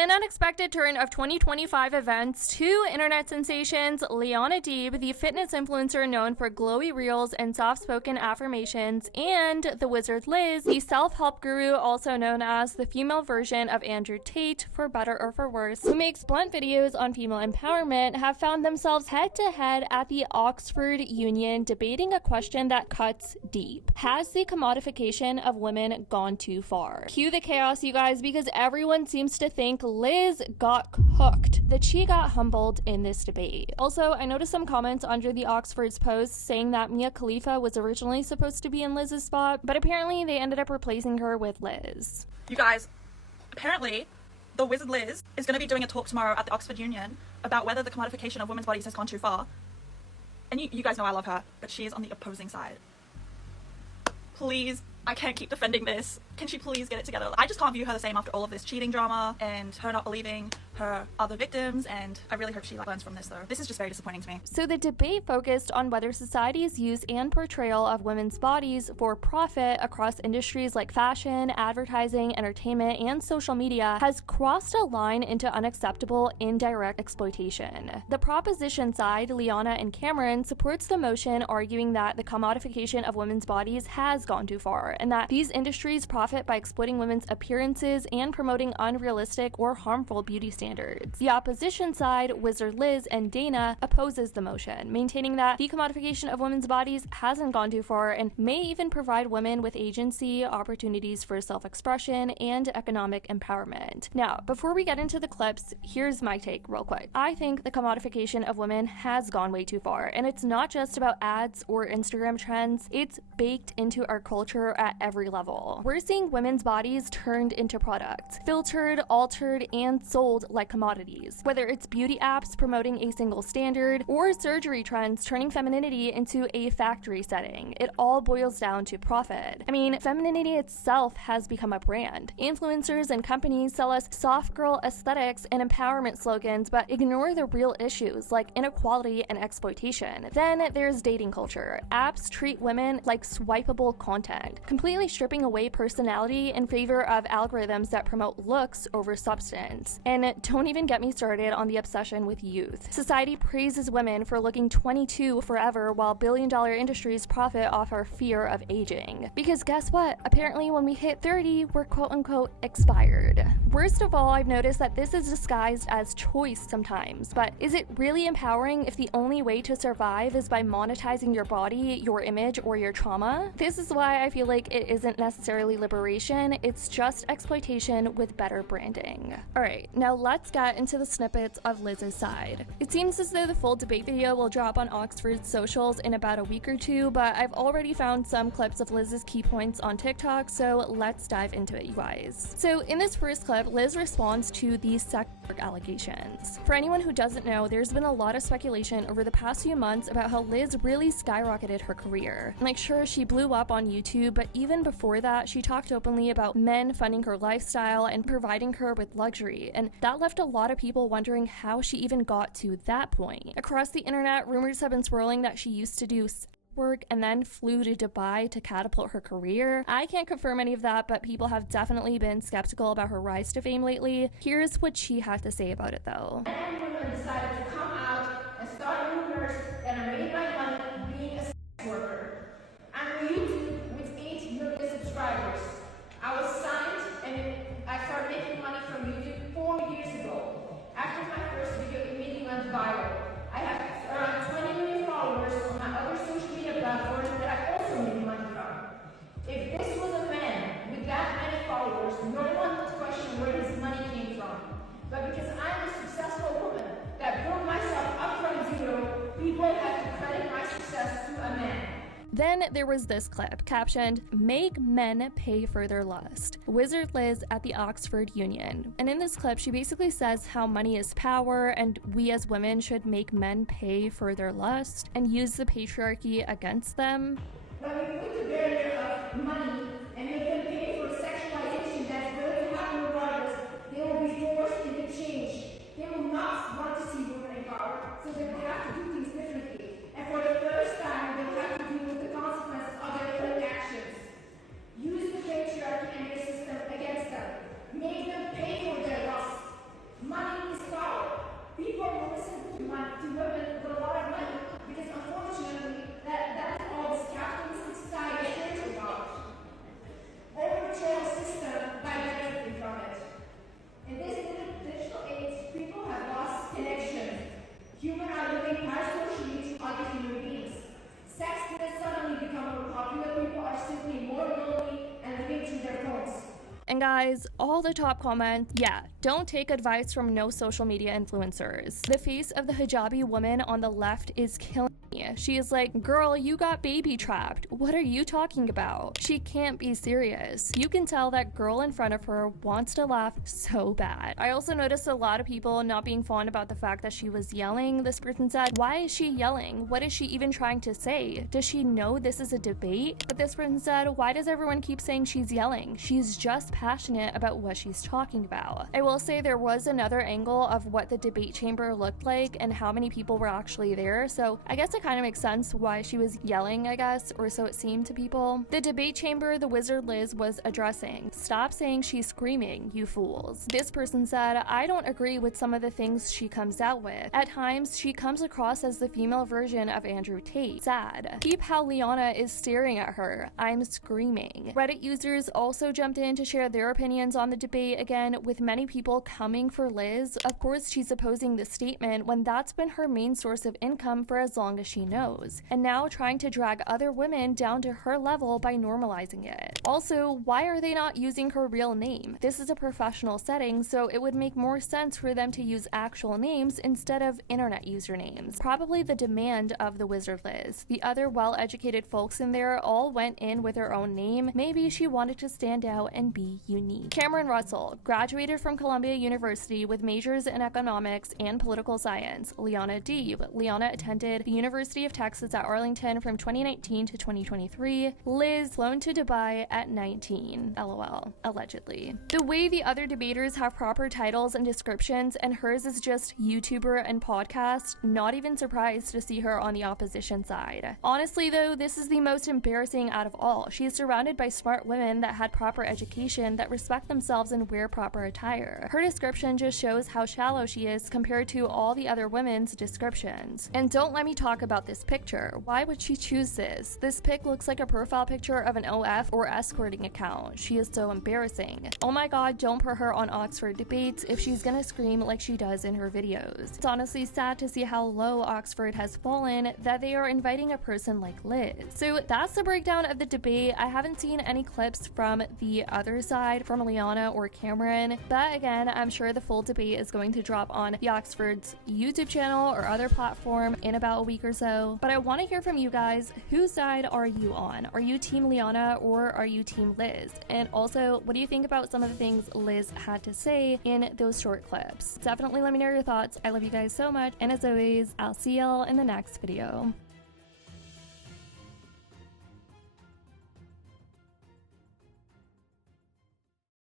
In an unexpected turn of 2025 events, two internet sensations, Liana Deeb, the fitness influencer known for glowy reels and soft-spoken affirmations, and the wizard Liz, the self-help guru also known as the female version of Andrew Tate, for better or for worse, who makes blunt videos on female empowerment, have found themselves head-to-head at the Oxford Union debating a question that cuts deep. Has the commodification of women gone too far? Cue the chaos, you guys, because everyone seems to think Liz got cooked, that she got humbled in this debate. Also, I noticed some comments under the Oxford's post saying that Mia Khalifa was originally supposed to be in Liz's spot, but apparently they ended up replacing her with Liz. You guys, apparently the wizard Liz is going to be doing a talk tomorrow at the Oxford Union about whether the commodification of women's bodies has gone too far. And you guys know I love her, but she is on the opposing side. Please, I can't keep defending this. Can she please get it together? I just can't view her the same after all of this cheating drama and her not believing her other victims, and I really hope she learns from this though. This is just very disappointing to me. So the debate focused on whether society's use and portrayal of women's bodies for profit across industries like fashion, advertising, entertainment, and social media has crossed a line into unacceptable indirect exploitation. The proposition side, Liana and Cameron, supports the motion, arguing that the commodification of women's bodies has gone too far, and that these industries profit by exploiting women's appearances and promoting unrealistic or harmful beauty standards. The opposition side, Wizard Liz and Dana, opposes the motion, maintaining that the commodification of women's bodies hasn't gone too far and may even provide women with agency, opportunities for self-expression, and economic empowerment. Now, before we get into the clips, here's my take real quick. I think the commodification of women has gone way too far, and it's not just about ads or Instagram trends, it's baked into our culture at every level. We're seeing women's bodies turned into products, filtered, altered, and sold like commodities. Whether it's beauty apps promoting a single standard, or surgery trends turning femininity into a factory setting, it all boils down to profit. I mean, femininity itself has become a brand. Influencers and companies sell us soft girl aesthetics and empowerment slogans, but ignore the real issues like inequality and exploitation. Then there's dating culture. Apps treat women like swipeable content, completely stripping away personality in favor of algorithms that promote looks over substance. And don't even get me started on the obsession with youth. Society praises women for looking 22 forever, while billion-dollar industries profit off our fear of aging. Because guess what? Apparently when we hit 30, we're quote-unquote expired. Worst of all, I've noticed that this is disguised as choice sometimes, but is it really empowering if the only way to survive is by monetizing your body, your image, or your trauma? This is why I feel like it isn't necessarily liberation, it's just exploitation with better branding. Alright, now let's get into the snippets of Liz's side. It seems as though the full debate video will drop on Oxford's socials in about a week or two, but I've already found some clips of Liz's key points on TikTok, so let's dive into it, you guys. So in this first clip, Liz responds to the sex work allegations. For anyone who doesn't know, there's been a lot of speculation over the past few months about how Liz really skyrocketed her career. Like, sure, she blew up on YouTube, but even before that, she talked openly about men funding her lifestyle and providing her with luxury, and that left a lot of people wondering how she even got to that point. Across the internet, rumors have been swirling that she used to do work and then flew to Dubai to catapult her career. I can't confirm any of that, but people have definitely been skeptical about her rise to fame lately. Here's what she had to say about it though. And women decided to come out and start rumors that I made my money being a sex worker. I'm on YouTube with 8 million subscribers. I was signed and I started making money from YouTube 4 years ago. After my first video immediately went viral. I have around 20 million followers on my other social media platforms that I also make money from. If this was a man with that many followers, no one would question where his money came from. But because I'm a successful woman that built myself up from zero, people have to credit my success to a man. Then there was this clip, captioned, "Make men pay for their lust." Wizard Liz at the Oxford Union. And in this clip, she basically says how money is power and we as women should make men pay for their lust and use the patriarchy against them. When we put the barrier of money and make them pay for sexualization that's going to happen regardless, they will be forced into change. They will not want to see women in power, so they will have to do things differently. And for the first time, they will have to deal with the consequences of their own actions. Use the patriarchy and their system against them. Make them pay for their lust. And guys, all the top comments, yeah, don't take advice from no social media influencers. The face of the hijabi woman on the left is killing me. She is like, girl, you got baby trapped. What are you talking about? She can't be serious. You can tell that girl in front of her wants to laugh so bad. I also noticed a lot of people not being fond about the fact that she was yelling. This person said, why is she yelling? What is she even trying to say? Does she know this is a debate? But this person said, why does everyone keep saying she's yelling? She's just passionate about what she's talking about. I will say there was another angle of what the debate chamber looked like and how many people were actually there, so I guess it kind of makes sense why she was yelling, I guess, or so it seemed to people. The debate chamber the Wizard Liz was addressing. Stop saying she's screaming, you fools. This person said, I don't agree with some of the things she comes out with. At times, she comes across as the female version of Andrew Tate. Sad. Keep how Liana is staring at her. I'm screaming. Reddit users also jumped in to share their opinions on the debate again, with many people coming for Liz. Of course, she's opposing the statement when that's been her main source of income for as long as she knows, and now trying to drag other women down to her level by normalizing it. Also, why are they not using her real name? This is a professional setting, so it would make more sense for them to use actual names instead of internet usernames. Probably the demand of the Wizard Liz. The other well-educated folks in there all went in with her own name. Maybe she wanted to stand out and be unique. Cameron Russell graduated from Columbia University with majors in economics and political science. Liana Deeb. Liana attended the University of Texas at Arlington from 2019 to 2023. Liz flown to Dubai at 19. LOL. Allegedly. The way the other debaters have proper titles and descriptions, and hers is just YouTuber and podcast, not even surprised to see her on the opposition side. Honestly though, this is the most embarrassing out of all. She is surrounded by smart women that had proper education, that respect themselves and wear proper attire. Her description just shows how shallow she is compared to all the other women's descriptions. And don't let me talk about this picture. Why would she choose this? This pic looks like a profile picture of an OF or escorting account. She is so embarrassing. Oh my god, don't put her on Oxford debates if she's gonna scream like she does in her videos. It's honestly sad to see how low Oxford has fallen that they are inviting a person like Liz. So that's the breakdown of the debate. I haven't seen any clips from the other side, from Liana or Cameron, but again, I'm sure the full debate is going to drop on the Oxford's YouTube channel or other platform in about a week or so. But I want to hear from you guys. Whose side are you on? Are you team Liana or are you team Liz? And also, what do you think about some of the things Liz had to say in those short clips? Definitely let me know your thoughts. I love you guys so much, and as always, I'll see y'all in the next video.